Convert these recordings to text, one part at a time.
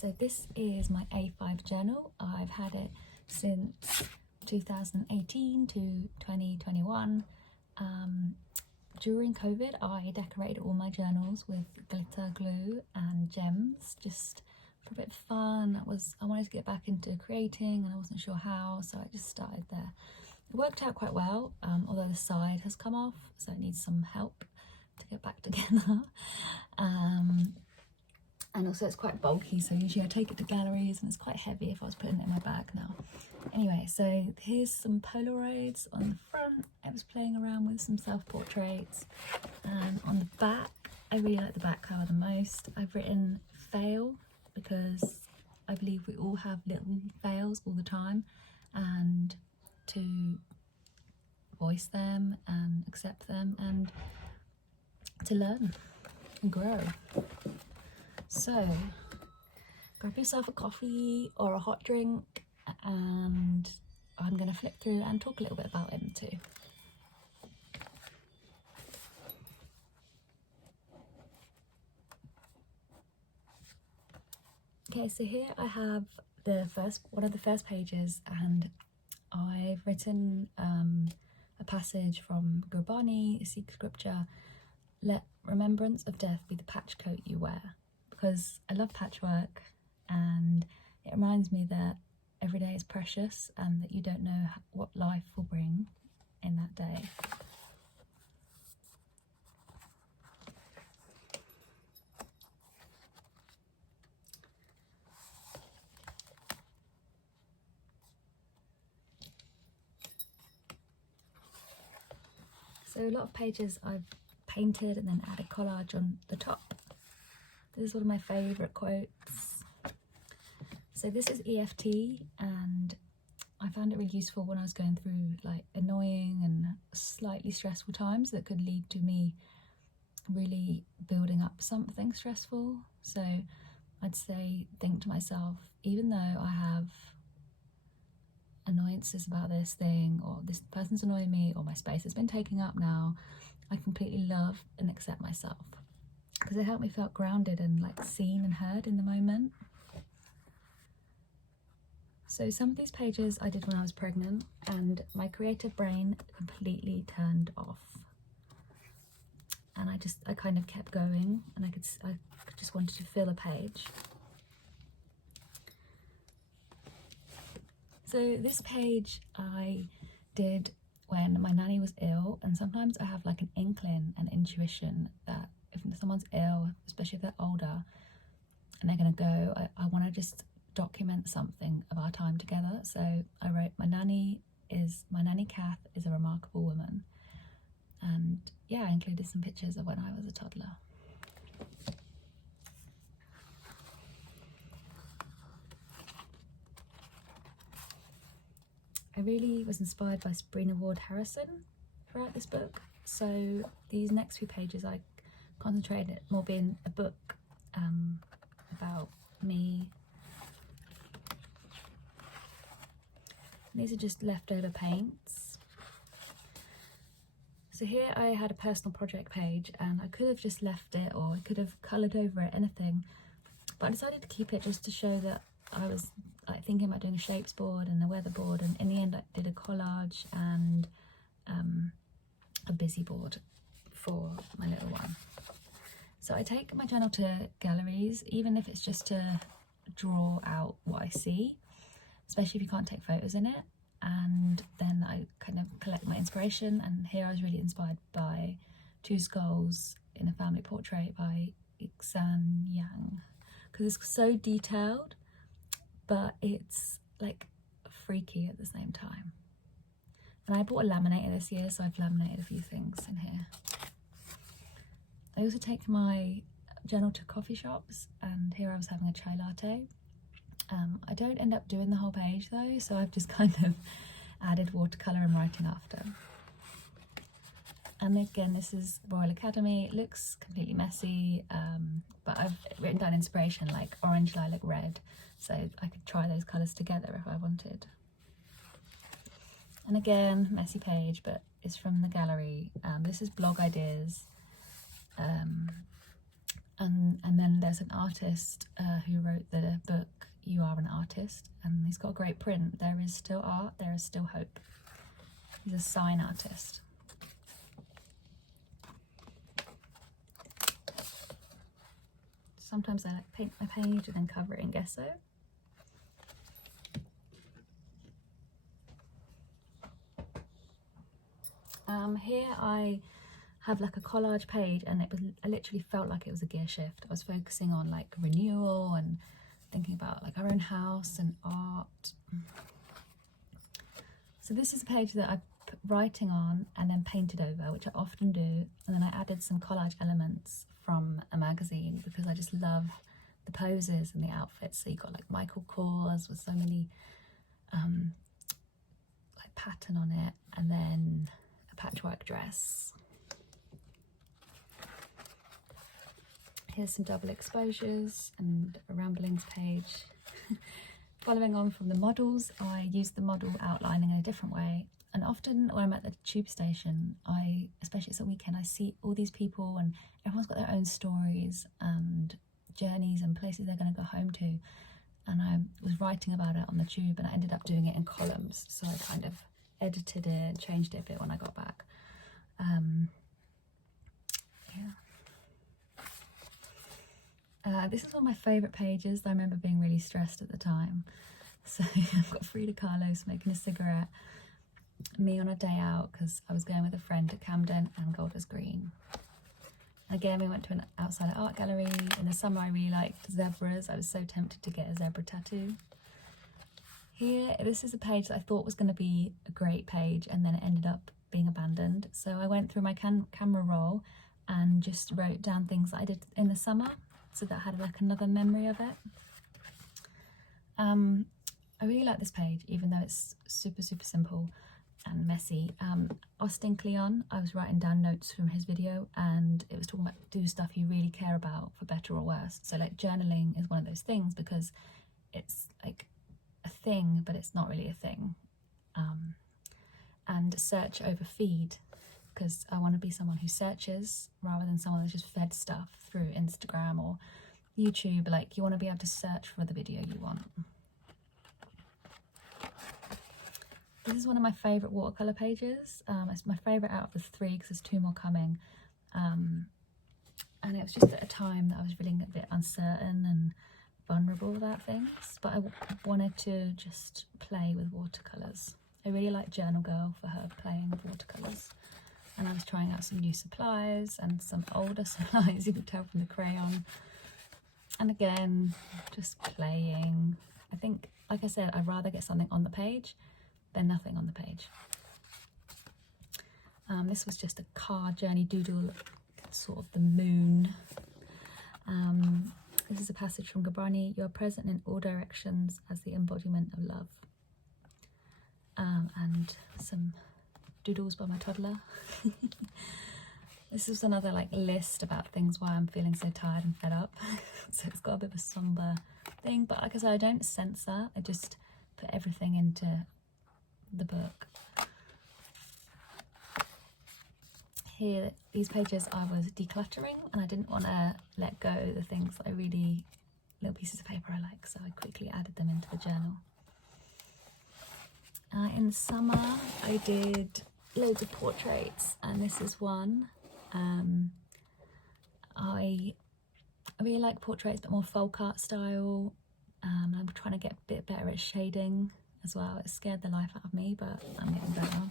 So this is my A5 journal. I've had it since 2018 to 2021. During COVID, I decorated all my journals with glitter glue and gems, just for a bit of fun. I wanted to get back into creating and I wasn't sure how, so I just started there. It worked out quite well, although the side has come off, so it needs some help to get back together. And also it's quite bulky, so usually I take it to galleries and it's quite heavy if I was putting it in my bag now. Anyway, so here's some Polaroids on the front. I was playing around with some self-portraits, and on the back, I really like the back cover the most. I've written fail because I believe we all have little fails all the time, and to voice them and accept them and to learn and grow. So grab yourself a coffee or a hot drink, and I'm going to flip through and talk a little bit about them too. Okay, so here I have one of the first pages, and I've written a passage from Gurbani, a Sikh scripture: "Let remembrance of death be the patch coat you wear," because I love patchwork and it reminds me that every day is precious and that you don't know what life will bring in that day. So a lot of pages I've painted and then added collage on the top. This is one of my favourite quotes. So this is EFT, and I found it really useful when I was going through like annoying and slightly stressful times that could lead to me really building up something stressful. So I'd think to myself, even though I have annoyances about this thing, or this person's annoying me, or my space has been taken up now, I completely love and accept myself, because it helped me feel grounded and like seen and heard in the moment. So some of these pages I did when I was pregnant, and my creative brain completely turned off, and I kind of kept going, and I just wanted to fill a page. So this page I did when my nanny was ill, and sometimes I have like an inkling and intuition that if someone's ill, especially if they're older and they're gonna go, I want to just document something of our time together. So I wrote, my nanny Kath is a remarkable woman, and yeah, I included some pictures of when I was a toddler. I really was inspired by Sabrina Ward Harrison throughout this book, so these next few pages I concentrated more being a book about me. These are just leftover paints. So here I had a personal project page, and I could have just left it, or I could have coloured over it, anything, but I decided to keep it just to show that I was like thinking about doing a shapes board and a weather board, and in the end I did a collage and a busy board for my little one. So I take my journal to galleries, even if it's just to draw out what I see, especially if you can't take photos in it, and then I kind of collect my inspiration. And here I was really inspired by two skulls in a family portrait by Ixan Yang, because it's so detailed, but it's like freaky at the same time. And I bought a laminator this year, so I've laminated a few things in here. I also take my journal to coffee shops, and here I was having a chai latte. I don't end up doing the whole page though, so I've just kind of added watercolour and writing after. And again, this is Royal Academy. It looks completely messy, but I've written down inspiration like orange, lilac, red, so I could try those colours together if I wanted. And again, messy page, but it's from the gallery. This is blog ideas. and then there's an artist who wrote the book You Are an Artist, and he's got a great print. There is still art, there is still hope. He's a sign artist. Sometimes I like paint my page and then cover it in gesso. Here I have like a collage page, and I literally felt like it was a gear shift. I was focusing on like renewal and thinking about like our own house and art. So this is a page that I put writing on and then painted over, which I often do, and then I added some collage elements from a magazine because I just love the poses and the outfits. So you got like Michael Kors with so many like pattern on it, and then a patchwork dress. Here's some double exposures and a ramblings page. Following on from the models, I use the model outlining in a different way. And often when I'm at the tube station, especially it's a weekend, I see all these people and everyone's got their own stories and journeys and places they're going to go home to. And I was writing about it on the tube, and I ended up doing it in columns. So I kind of edited it and changed it a bit when I got back. This is one of my favourite pages. I remember being really stressed at the time. So I've got Frida Kahlo smoking a cigarette, me on a day out because I was going with a friend to Camden and Golders Green. Again, we went to an outside art gallery. In the summer I really liked zebras. I was so tempted to get a zebra tattoo. Here, this is a page that I thought was going to be a great page, and then it ended up being abandoned. So I went through my camera roll and just wrote down things that I did in the summer, so that I had like another memory of it. I really like this page, even though it's super simple and messy. Austin Kleon, I was writing down notes from his video, and it was talking about do stuff you really care about for better or worse. So like journaling is one of those things because it's like a thing, but it's not really a thing. And search over feed, because I want to be someone who searches rather than someone that's just fed stuff through Instagram or YouTube. Like, you want to be able to search for the video you want. This is one of my favourite watercolour pages. It's my favourite out of the three because there's two more coming. And it was just at a time that I was feeling a bit uncertain and vulnerable about things, but I wanted to just play with watercolours. I really like Journal Girl for her playing with watercolours. And I was trying out some new supplies and some older supplies, you can tell from the crayon. And again, just playing. I think, like I said, I'd rather get something on the page than nothing on the page. This was just a car journey doodle, sort of the moon. This is a passage from Gabrani. You are present in all directions as the embodiment of love. And some doodles by my toddler. This is another like list about things why I'm feeling so tired and fed up. So it's got a bit of a somber thing, but like I said, I don't censor, I just put everything into the book. Here, these pages I was decluttering, and I didn't want to let go of the things that I really, little pieces of paper I like, so I quickly added them into the journal. In the summer I did loads of portraits, and this is one. I really like portraits, but more folk art style. I'm trying to get a bit better at shading as well. It scared the life out of me, but I'm getting better.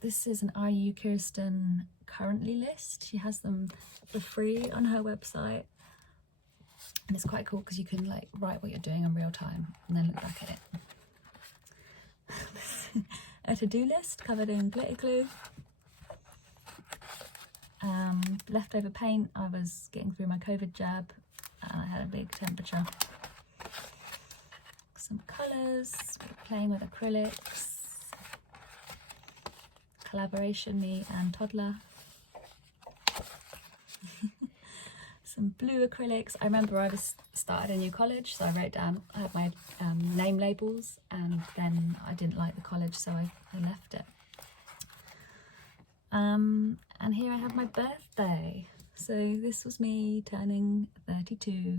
This is an IU Kirsten currently list. She has them for free on her website, and it's quite cool because you can like write what you're doing in real time and then look back at it. A to-do list covered in glitter glue. Leftover paint. I was getting through my COVID jab and I had a big temperature. Some colours, playing with acrylics. Collaboration, me and toddler. Some blue acrylics. I remember I started a new college, so I wrote down, I had my name labels, and then I didn't like the college, so I left it. And here I have my birthday. So this was me turning 32.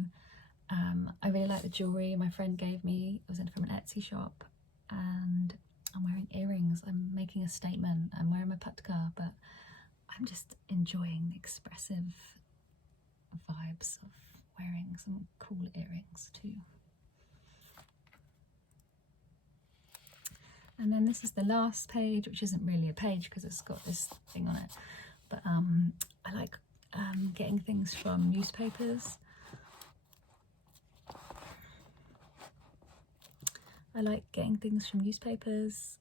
I really like the jewellery my friend gave me. It was from an Etsy shop, and I'm wearing earrings. I'm making a statement. I'm wearing my patka, but I'm just enjoying the expressive vibes of wearing some cool earrings too. And then this is the last page, which isn't really a page because it's got this thing on it, but I like getting things from newspapers. I like getting things from newspapers,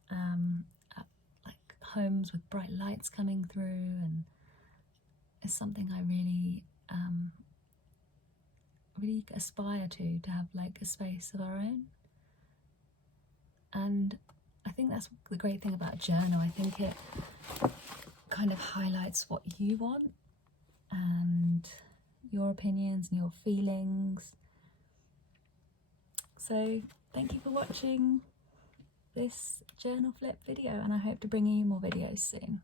like homes with bright lights coming through, and it's something I really really aspire to have, like a space of our own. And I think that's the great thing about a journal. I think it kind of highlights what you want and your opinions and your feelings. So thank you for watching this journal flip video, and I hope to bring you more videos soon.